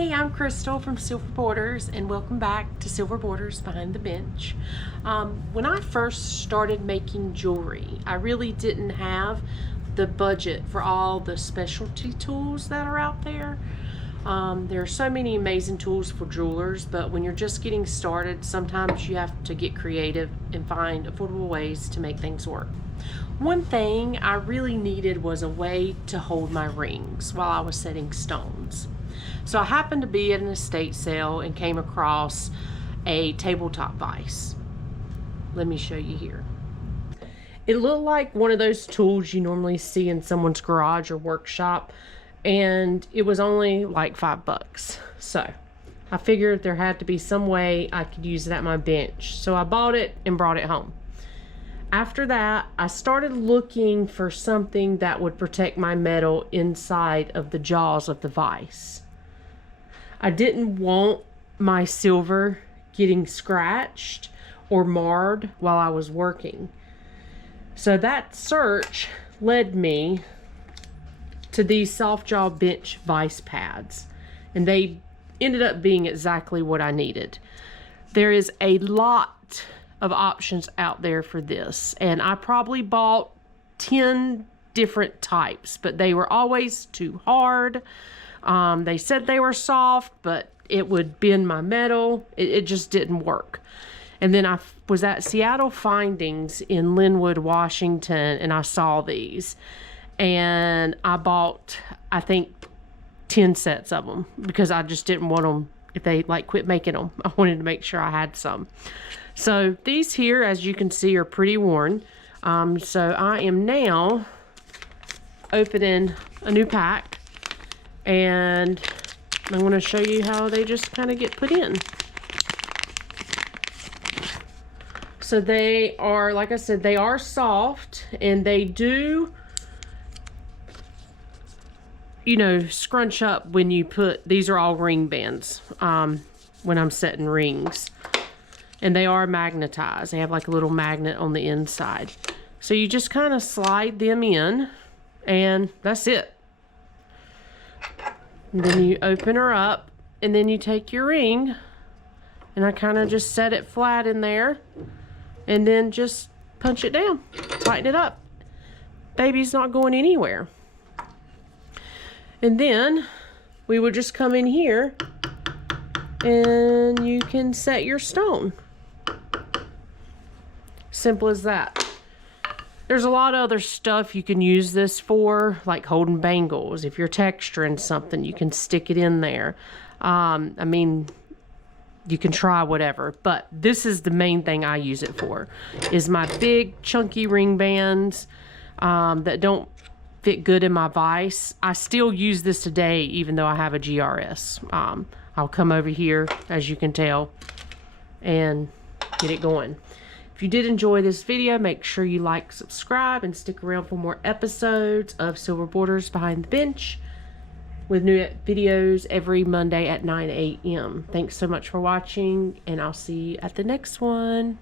Hey, I'm Crystal from SilverBorders, and welcome back to SilverBorders Behind the Bench. When I first started making jewelry, I really didn't have the budget for all the specialty tools that are out there. There are so many amazing tools for jewelers, but when you're just getting started, sometimes you have to get creative and find affordable ways to make things work. One thing I really needed was a way to hold my rings while I was setting stones. So I happened to be at an estate sale and came across a tabletop vise. Let me show you here. It looked like one of those tools you normally see in someone's garage or workshop, and it was only like $5. So I figured there had to be some way I could use it at my bench. So I bought it and brought it home. After that, I started looking for something that would protect my metal inside of the jaws of the vise. I didn't want my silver getting scratched or marred while I was working. So that search led me to these soft jaw bench vise pads, and they ended up being exactly what I needed. There is a lot of options out there for this, and I probably bought 10 different types, but they were always too hard. They said they were soft, but it would bend my metal. It just didn't work. And then I was at Seattle Findings in Linwood, Washington, and I saw these. And I bought, I think, 10 sets of them because I just didn't want them, if they like quit making them, I wanted to make sure I had some. So these here, as you can see, are pretty worn. So I am now opening a new pack, and I'm going to show you how they just kind of get put in. So they are, like I said, they are soft, and they do, you know, scrunch up when you put, these are all ring bands when I'm setting rings. And they are magnetized. They have like a little magnet on the inside. So you just kind of slide them in, and that's it. And then you open her up, and then you take your ring, and I kind of just set it flat in there, and then just punch it down, tighten it up. Baby's not going anywhere. And then we would just come in here, and you can set your stone. Simple as that. There's a lot of other stuff you can use this for, like holding bangles. If you're texturing something, you can stick it in there. I mean, you can try whatever, but this is the main thing I use it for, is my big chunky ring bands that don't fit good in my vise. I still use this today, even though I have a GRS. I'll come over here, as you can tell, and get it going. If you did enjoy this video, make sure you like, subscribe, and stick around for more episodes of SilverBorders Behind the Bench with new videos every Monday at 9 a.m. Thanks so much for watching, and I'll see you at the next one.